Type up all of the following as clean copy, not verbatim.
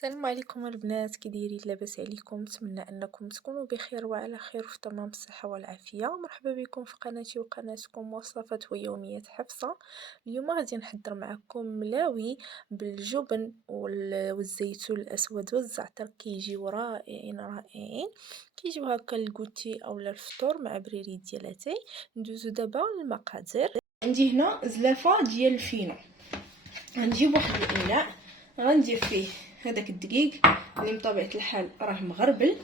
السلام عليكم البنات، كي دايرين؟ لاباس عليكم؟ نتمنى انكم تكونوا بخير وعلى خير وفي تمام الصحه والعافيه. مرحبا بكم في قناتي وقناتكم وصفات ويوميات حفصه. اليوم غادي نحضر معكم ملاوي بالجبن والزيتون الاسود والزعتر، كيجيو رائعين رائعين. كيجيو هكا الكوتي او الفطور مع بريري ديالاتي. ندوزو دابا للمقادير. عندي هنا زلافه ديال الفينو. غنجيب واحد الاناء، غندير فيه هذاك الدقيق اللي بطبيعه الحال راه مغربل.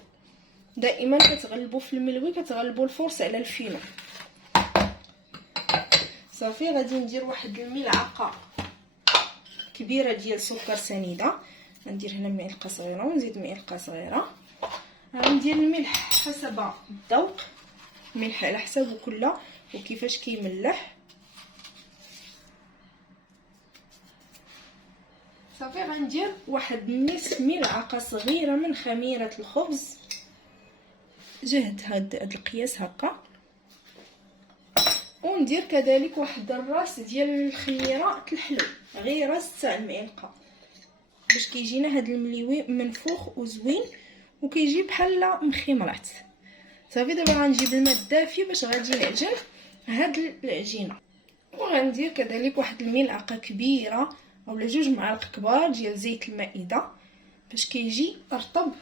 دائما كتغلبوا في الملوي، كتغلبوا الفرص على الفينو. صافي غادي ندير واحد الملعقه كبيره ديال سكر سنيده. غندير هنا معلقه صغيره ونزيد معلقه صغيره. غندير الملح حسب الذوق، الملح على حساب كل وكيفاش كيملح. صافي غندير واحد نصف ملعقه صغيره من خميره الخبز، جهد هاد القياس هكا. وندير كذلك واحد الراس ديال الخميره الحلو، غير راس تاع المعلقه، باش كيجينا هاد المليوي منفوخ وزوين وكيجي بحال مخمرات. صافي دابا غنجيب الماء الدافي باش غادي نعجن هاد العجينه. وغندير كذلك واحد الملعقه كبيره اولا 2 معالق كبار ديال زيت المائده باش كيجي رطب.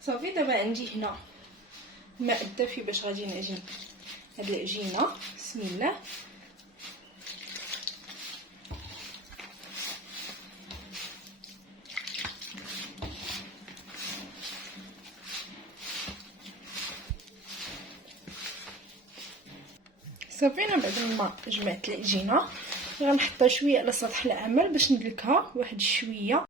صافي دابا عندي هنا الماء الدافي باش غادي نعجن هاد العجينه. بسم الله. صافي انا بعد ما جمعت العجينه غنحطها شويه على سطح العمل باش ندلكها واحد شويه.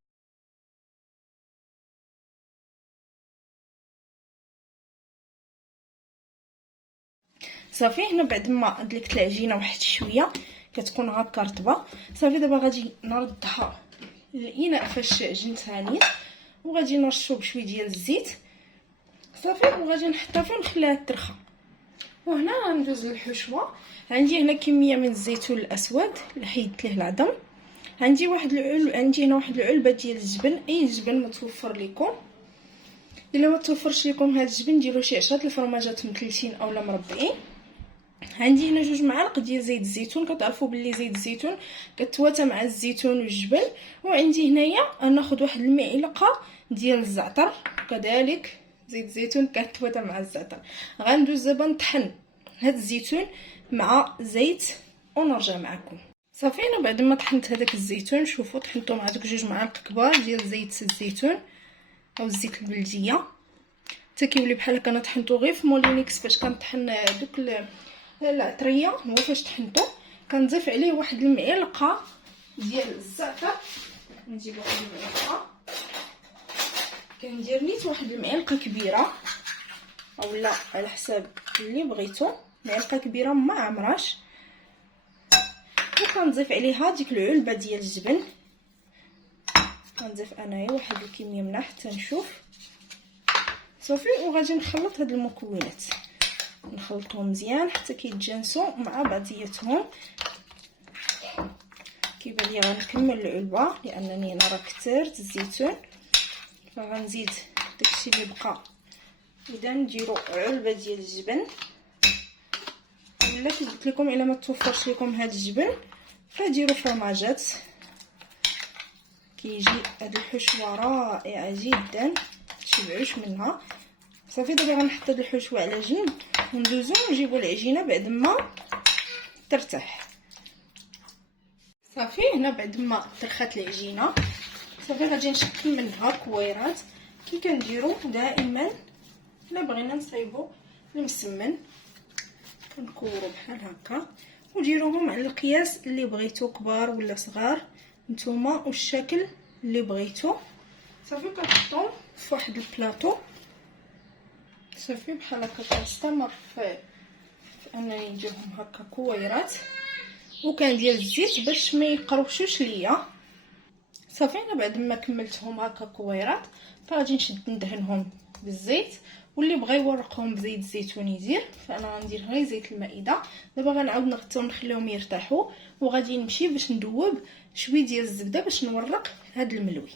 صافي هنا بعد ما دلكت العجينه واحد شويه كتكون هكا رطبه. صافي دابا غادي نردها للاناء فاش عجنتها نيت، وغادي نرشو بشويه ديال الزيت. صافي وغادي نحطها فين نخليها ترخى. وهنا غندوز للحشوه. عندي هنا كميه من الزيتون الاسود اللي حيدت ليه العظم. عندي هنا واحد العلبه ديال الجبن، اي جبن متوفر لكم. الا ما توفرش لكم هذا الجبن ديروا شي 10 الفرماجات مثلثين اولا مربعين. عندي هنا 2 معالق ديال زيت الزيتون. كتعرفوا باللي زيت الزيتون كتواتى مع الزيتون والجبن. وعندي هنايا ناخذ واحد المعلقه ديال الزعتر، كذلك زيت الزيتون كتواتى مع الزعتر. غندوز دابا نطحن هاد الزيتون مع زيت ونرجع معكم. صافي انا بعد ما طحنت هذاك الزيتون، شوفوا طحنته مع دوك 2 معالق كبار ديال زيت الزيتون او الزيت البلديه. حتى كيولي بحال هكا. انا طحنته غير في مولينيكس فاش كنطحن دوك العطريه، هو فاش طحنته كنضيف عليه واحد المعلقه ديال الزعتر. نجيب واحد المعلقه، كندير نيت واحد المعلقه كبيره اولا على حساب اللي بغيتو، معلقه كبيره ما عمراش. وكنضيف عليها ديك العلبه ديال الجبن. كنضيف انايا واحد الكميه منها حتى نشوف. صافي وغادي نخلط هاد المكونات، نخلطهم مزيان حتى كيتجانسوا مع بعضياتهم. كيبان لي غنكمل العلبه لانني انا راه كثرت الزيتون، فغنزيد داكشي اللي بقى. اذا نديروا علبه ديال الجبن، ولا كي قلت لكم الا ما توفرش لكم هاد الجبن فديروا فرماجات. كيجي هاد الحشوه رائعه جدا، تشبعوش منها. صافي دابا غنحط هاد الحشوه على جنب وندوزو ونجيبو العجينه بعد ما ترتاح. صافي هنا بعد ما ترخات العجينه صافي غادي نشكل منها كويرات كي كنديروا دائما. الا بغينا نصايبوا المسمن كنكوروا بحال هكا وديروهم على القياس اللي بغيتو، كبار ولا صغار نتوما والشكل اللي بغيتو. صافي كنحطهم في واحد البلاطو. صافي بحال هكا كنستمر في انني نديرهم هكا كويرات، وكندير الزيت باش ما يقروشوش ليا. صافي انا بعد ما كملتهم هكا كويرات فغادي نشد ندهنهم بالزيت، واللي بغى يورقهم بزيت الزيتون يدير. فانا غندير غير زيت المائده. دابا غنعاود نغطيهم نخليهم يرتاحوا، وغادي نمشي باش ندوب شويه ديال الزبده باش نورق هاد الملوي.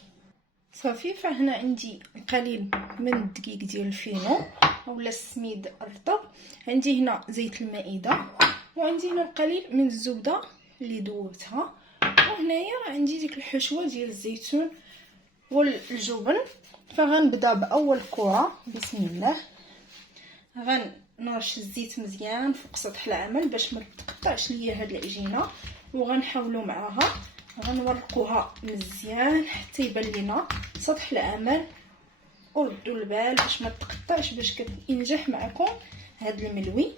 صافي. فهنا عندي قليل من الدقيق ديال الفينو اولا السميد الرطب، عندي هنا زيت المائده، وعندي هنا القليل من الزبده اللي ذوبتها، وهنايا عندي ديك الحشوه ديال الزيتون والجبن. فغنبدا باول كره. بسم الله. غنرش الزيت مزيان فوق سطح العمل باش ما تقطعش ليا هاد العجينه، وغنحاولوا معاها غنورقوها مزيان حتى يبان لينا سطح العمل، وردوا البال باش ما تقطعش، باش كينجح معكم هاد الملوي.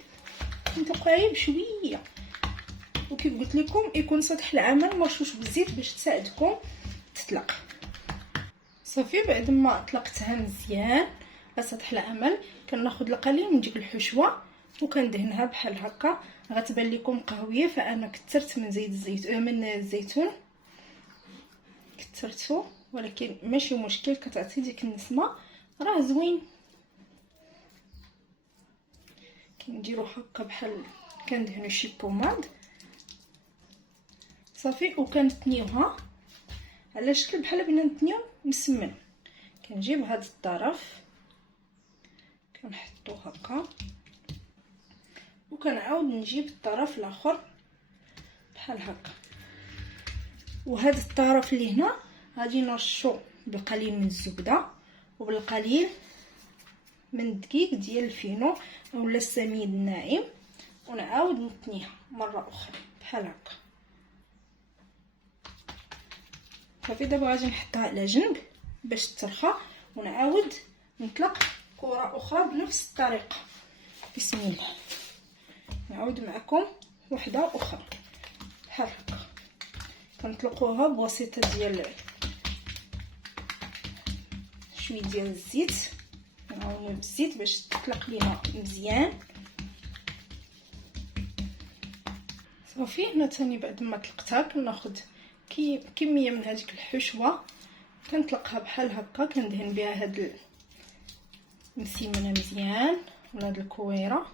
نطلقوا عليه بشويه، وكيف قلت لكم يكون سطح العمل مرشوش بالزيت باش تساعدكم تطلق. صافي. بعد ما طلقتها مزيان على سطح العمل كناخذ القليل من ديك الحشوه وكندهنها بحال هكا. غتبان لكم قهويه، فانا كثرت من زيت الزيتون من الزيتون كثرته، ولكن ماشي مشكل، كتعطي ديك النسمه راه زوين. كنديرو هكا بحال كندهنو شي بوماد. صافي. وكنتنيوها على شكل بحال بغينا نتنيو مسمن. كنجيب هاد الطرف كنحطو هكا، وكنعاود نجيب الطرف الاخر بحال هكا، وهاد الطرف اللي هنا غادي نرشو بالقليل من الزبده وبالقليل من الدقيق ديال الفينو اولا السميد الناعم، ونعاود نتنيها مره اخرى بحال هكا. صافي. دابا غادي نحطها على جنب باش ترخى، ونعاود نطلق كره اخرى بنفس الطريقه. بسم الله. نعاود معكم وحده اخرى بحال هكا. كنطلقوها بواسطه ديال شويه ديال الزيت، نعاونوا بالزيت باش تطلق لينا مزيان. صافي. هنا ثاني بعد ما طلقتها كناخذ كميه من هذيك الحشوه كنطلقها بحال هكا، كندهن بها هاد المسيمنه مزيان ولا هاد الكويره.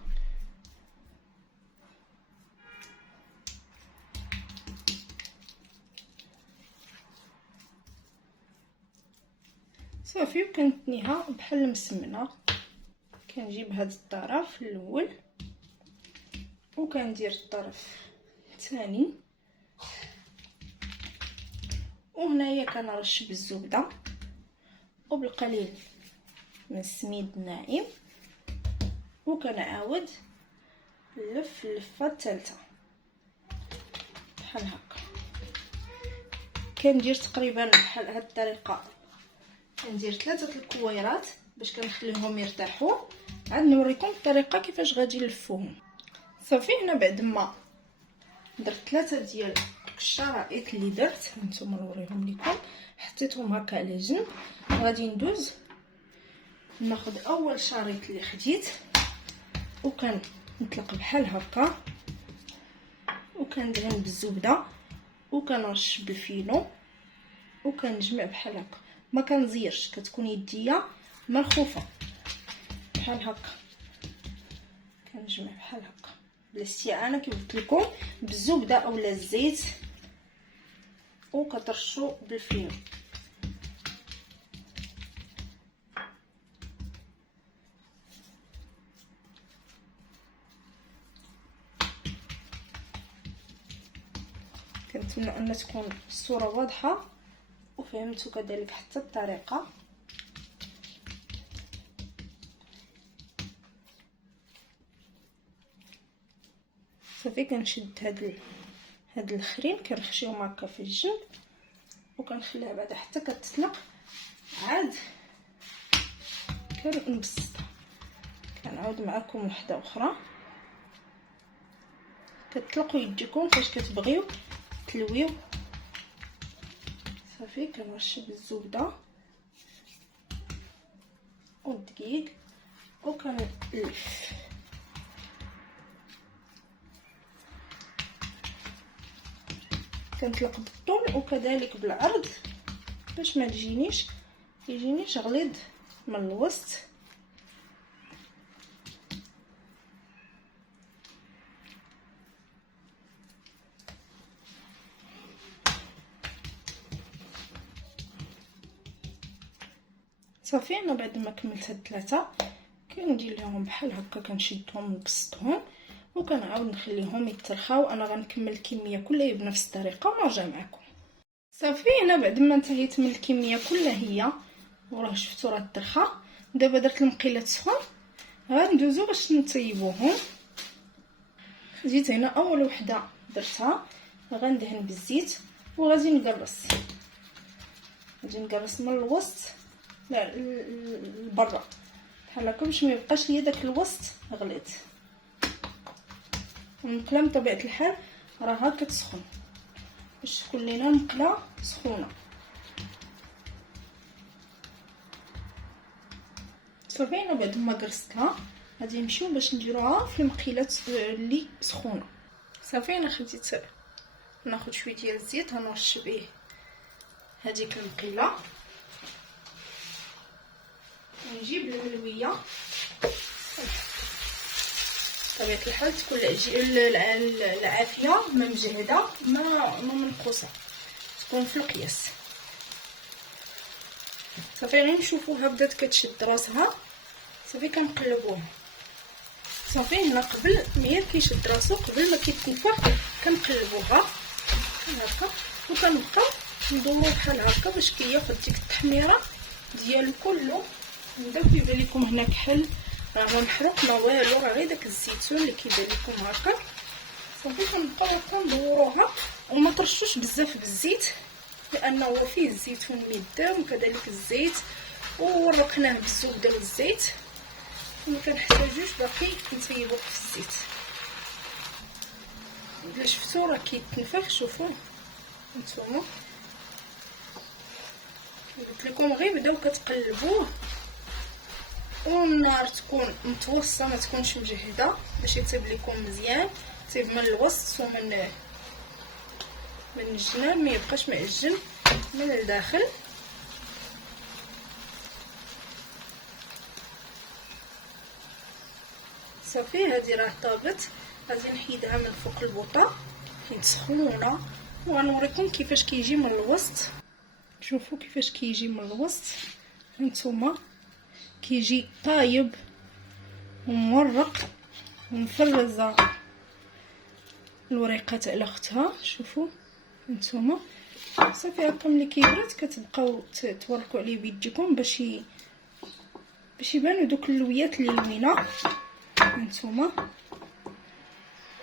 صافي. وكنتنيها بحال المسمنه. كنجيب هاد الطرف الاول وكندير الطرف الثاني، وهنايا كنرش بالزبده وبالقليل من السميد الناعم، وكنعاود نلف اللفه الثالثه بحال هكا. كندير تقريبا بحال هاد الطريقه، كندير 3 الكويرات باش كنخليهم يرتاحوا. عاد نوريكم الطريقه كيفاش غادي نلفوهم. صافي. هنا بعد ما درت 3 ديال الشرائط اللي درت هانتوما نوريهم لكم، حطيتهم هكا على جنب. غادي ندوز ناخذ اول شريط اللي خديت وكنطلق بحال هكا، وكندهن بالزبده وكنرش بالفينو وكنجمع بحال هكا. ما كنزيرش، كتكون يديا مرخوفه بحال هكا. كنجمع بحال هكا بالاستعانه كيف قلت لكم بالزبده اولا الزيت، وكترشوا بالفينو. كنتمنى ان تكون الصوره واضحه وفهمتوا كذلك حتى الطريقه. صافي. كنشد هاد الخرين كنخشيهم هكا في الجنب وكنخليها بعدا حتى كتطلق، عاد كنبسطها. كنعاود معكم وحده اخرى. كتطلقوا يديكم فاش كتبغيو تلويو. صافي. كنرش بالزبده والدقيق وكنلف. كنطلق بالطول وكذلك بالعرض باش ما يجينيش غليظ من الوسط. صافي انا بعد ما كملت هاد 3 كندير لهم بحال هكا، كنشدهم نبسطهم وكنعاود نخليهم يترخاو. انا غنكمل الكميه كلها بنفس الطريقه ونرجع معكم. صافي انا بعد ما انتهيت من الكميه كلها هي وراه شفتوا راه ترخى. دابا درت المقيله تسخن، غندوزو باش نطيبوهم. جيت هنا اول وحده درتها، غندهن بالزيت وغادي نقرص. غادي نقرص من الوسط لبرا بحال هكا باش ما يبقاش ليا داك الوسط غليظ. المقله بطبيعه الحال راها كتسخن باش تكون لينا المقله سخونه. صافي انا بعد ما قرصتها غادي نمشيو باش نديروها في المقيلات اللي سخونه. صافي انا خديت ناخذ شويه ديال الزيت غنرش به هذيك المقيله، ونجيب الملويه بطبيعه الحال تكون العافيه ما مجهده ما منقوصه، تكون في القياس. صافي غنشوفوها بدات كتشد راسها، صافي كنقلبوها. صافي هنا قبل ما كيشد راسو قبل ما كيتنفخ كنقلبوها بحال هكا وكنبقاو ندورو بحال هكا باش كياخد ديك التحميره ديالو كله. نبداو كيبان لكم هنا كحل، راه ما محروق ما والو، راه غير داك الزيتون اللي كيبان لكم هكا. صافي كنبقاو هكا ندوروها وما ترشوش بزاف بالزيت لانه فيه الزيتون ميدام وكذلك الزيت، ورقناه بالزبده والزيت وما كنحتاجوش باقي نطيبوه في الزيت. الا شفتوا راه كيتنفخ، شوفوه نتوما قلت لكم غير بداو كتقلبوه والنار تكون متوسطه ما تكونش مجهده باش يطيب لكم مزيان، يطيب من الوسط ومن الجناب، ما يبقاش معجن من الداخل. صافي هذه راه طابت، غادي نحيدها من فوق البوطه حيت سخونه وغنوريكم كيفاش كيجي من الوسط. شوفوا كيفاش كيجي من الوسط هانتوما، كيجي طايب ومورق ومفرزه الوريقات على اختها. شوفوا هانتوما صافي هكا ملي كيبرد كتبقاو توركوا عليه بيديكم باش يبانوا دوك اللويات اللي لوينه هانتوما،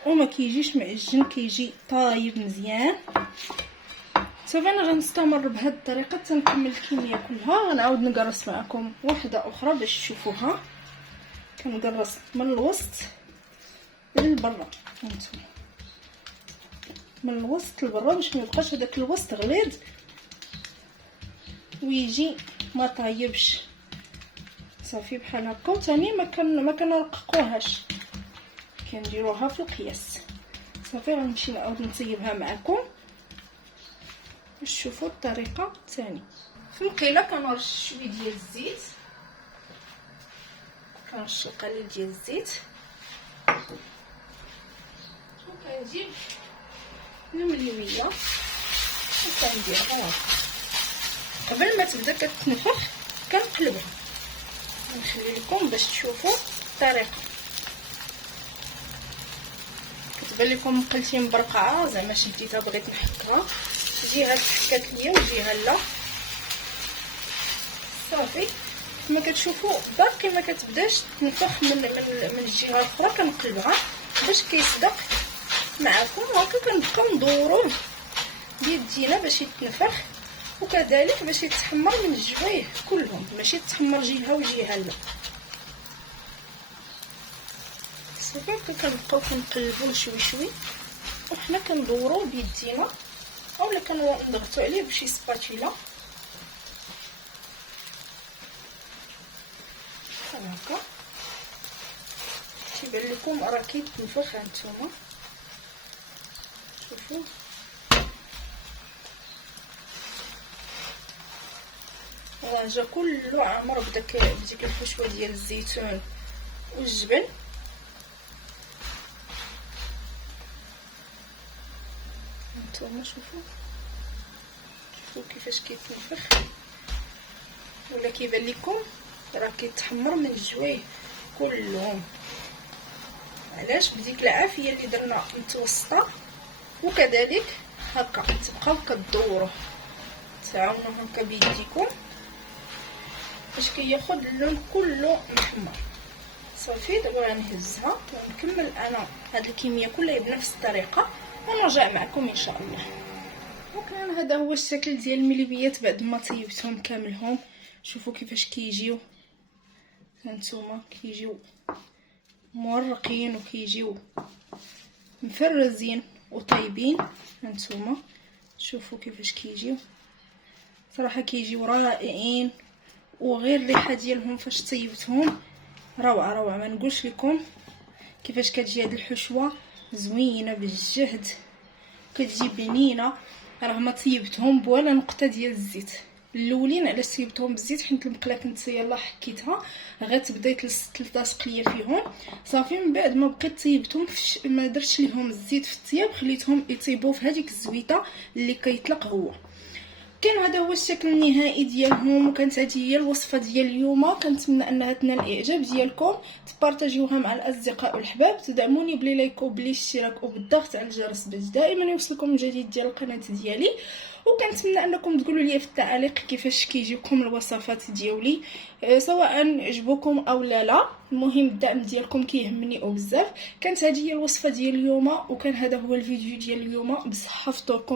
وما كيجيش معجن، كيجي طايب مزيان. صافي انا غنستمر بهذه الطريقه حتى نكمل الكميه كلها. غنعاود نقرص معكم وحده اخرى باش تشوفوها. كنقرص من الوسط للبرا هانتوما، من الوسط للبرا باش ما يبقاش هذاك الوسط غليظ ويجي ما طايبش. صافي بحال هكا وثاني ما كنرققوهاش، كنديروها في القياس. صافي غنمشي نعاود نطيبها معكم باش تشوفوا الطريقه الثانيه. في المقيله كنرش شويه ديال الزيت، كنرش القليل ديال الزيت وكنجيب المليويه وكنديرها قبل ما تبدا كتنفخ كنقلبها. نخلي لكم باش تشوفوا الطريقه. كتبان لكم مقلتي مبرقعه زعما شديتها بغيت نحكها، جهه تحكات ليا وجهه لا. صافي كما كتشوفوا باقي ما كتبداش تنفخ من الجهه الاخرى، كنقلبها باش كيصدق معكم وهكا. كنبقاو ندوروه بيدينا باش يتنفخ وكذلك باش يتحمر من الجوايه كلهم، ماشي تحمر جهه وجهه لا. صافي كنبقاو كنقلبوه شوي شوي وحنا كندوروه بيدينا اولا كنضغطوا عليه بشي سباتيلا بحال هكا. تيبان لكم راه كيتنفخ هانتوما، شوفوا راه جا كله عامر بديك الحشوه ديال الزيتون والجبن. هانتوما شوفوا كيفاش كيتنفخ. ولا كيبان لكم راه كيتحمر من الجويه كلهم. علاش؟ بديك العافيه اللي درنا متوسطه، وكذلك هكا تبقاو كدوروه، تعاونوا هكا بيديكم باش كياخذ اللون كله محمر. صافي دابا غنهزها ونكمل انا هاد الكميه كلها بنفس الطريقه ونرجع معكم ان شاء الله. وكان هذا هو الشكل ديال المليبيات بعد ما طيبتهم كاملهم. شوفوا كيفاش كيجيو هانتوما، كيجيو مورقين وكيجيو مفرزين وطيبين. هانتوما شوفوا كيفاش كيجيو، صراحه كيجيو رائعين، وغير الريحه ديالهم فاش طيبتهم روعه روعه. ما نقولش لكم كيفاش كتجي هاد الحشوه زوينه بالجهد، كتجي بنينه رغم طيبتهم بولا نقطه ديال الزيت. الاولين علاش طيبتهم بالزيت حيت المقله كنت يلاه حكيتها غتبدا تلتصق ليا فيهم. صافي من بعد ما بقيت طيبتهم ما درتش ليهم الزيت في الطياب، خليتهم يطيبوا في هذيك الزويته اللي كيطلق هو. كان هذا هو الشكل النهائي ديالهم، وكانت هذه هي الوصفه ديال اليوم. كنتمنى انها تنال الاعجاب ديالكم، تبارطاجيوها مع الاصدقاء والحباب، تدعموني بلي لايك وبلي اشتراك وبالضغط على الجرس باش دائما يوصلكم الجديد ديال القناه ديالي. وكنتمنى انكم تقولوا لي في التعاليق كيفاش كيجيوكم الوصفات ديالي، سواء عجبوكم او لا. المهم الدعم ديالكم كيهمني بزاف. كانت هذه هي الوصفه ديال اليوم، وكان هذا هو الفيديو ديال اليوم. بصحه فطوركم.